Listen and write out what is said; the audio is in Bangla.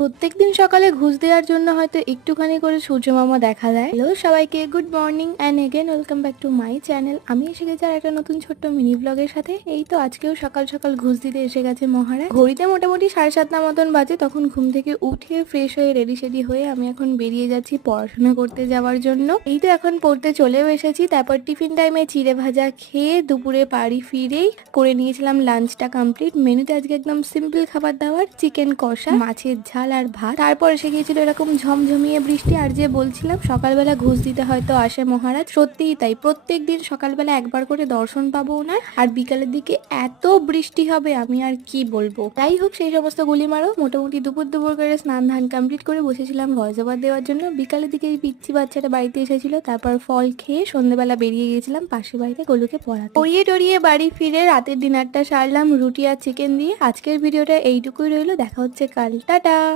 প্রত্যেকদিন সকালে ঘুষ দেওয়ার জন্য হয়তো একটুখানি করে সূর্য মামা দেখা দেয়। হ্যালো সবাইকে, good morning and again welcome back to my channel. আমি এসে গেছি আর একটা নতুন ছোট্ট মিনি ব্লগের সাথে। এই তো আজকেও সকাল সকাল ঘুষ দিতে এসে গেছে মহারাজ। ঘড়িতে মোটামুটি 7:30 মতন বাজে। তখন ঘুম থেকে উঠে ফ্রেশ হয়ে রেডি সেডি হয়ে আমি এখন বেরিয়ে যাচ্ছি পড়াশোনা করতে যাওয়ার জন্য। এই তো এখন পড়তে চলেও এসেছি। তারপর টিফিন টাইমে চিড়ে ভাজা খেয়ে দুপুরে বাড়ি ফিরেই করে নিয়েছিলাম লাঞ্চটা কমপ্লিট। মেনুতে আজকে একদম সিম্পল খাবার দাবার, চিকেন কষা, মাছের ঝাল আর ভাত। তারপর এসে গিয়েছিল এরকম ঝমঝমিয়ে বৃষ্টি। আর যে বলছিলাম সকালবেলা ঘুষ দিতে হয়তো আসে মহারাজ, সত্যিই তাই। প্রত্যেক দিন সকালবেলা একবার করে দর্শন পাবো ওনার। আর বিকালের দিকে এত বৃষ্টি হবে আমি আর কি বলবো। যাই হোক, সেই সমস্ত গুলি মারো। মোটামুটি দুপুর করে স্নান ধান কমপ্লিট করে বসেছিলাম ভয়েস ওভার দেওয়ার জন্য। বিকালের দিকে এই পিচ্ছি বাচ্চাটা বাড়িতে এসেছিল। তারপর ফল খেয়ে সন্ধ্যেবেলা বেরিয়ে গেছিলাম পাশের বাড়িতে গোলুকে পড়াতে। পড়িয়ে টড়িয়ে বাড়ি ফিরে রাতের ডিনারটা সারলাম রুটি আর চিকেন দিয়ে। আজকের ভিডিওটা এইটুকুই রইলো, দেখা হচ্ছে কাল, টাটা।